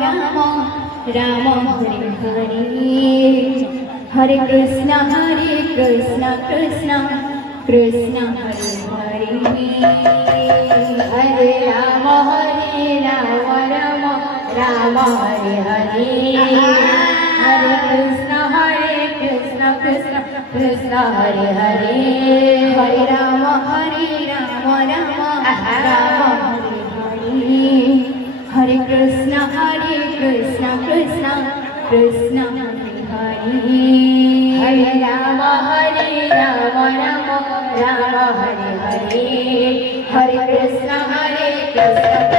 Ram Ram Hare Hare Hare Krishna Krishna Krishna Hare Hare Hare Ram Ram Ram Hare Hare Hare Krishna Krishna Krishna Hare Hare Hare Ram Ram Ram Hare Hare Hare Krishna Krishna Krishna Hare Hare Hare Ram Ram Ram Hare Hare Hare Krishna Krishna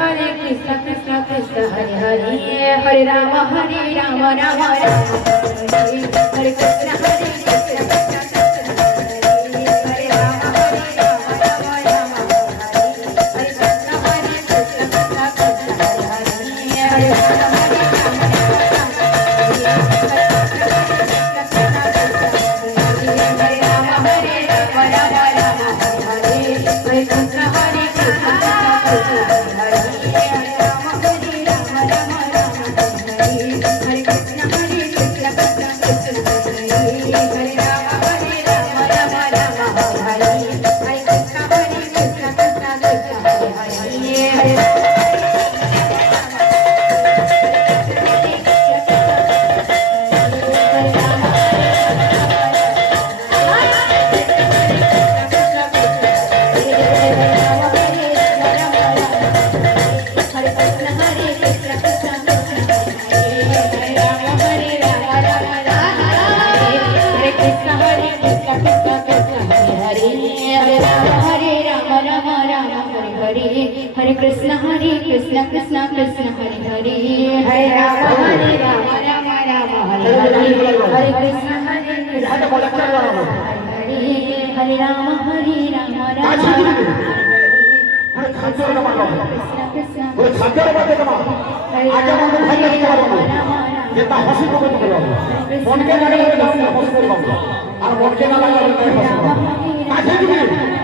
Hare Krishna Krishna Krishna Hare Hare Hare Rama Rama Rama Hare Hare Krishna Krishna Krishna Hare Rama Rama Rama Hare Krishna Krishna Krishna Hare Hare Krishna Krishna Krishna Hare Hare Hare Rama Rama Rama Hare Hare Hare Krishna Krishna Hare Hare Rama Rama Rama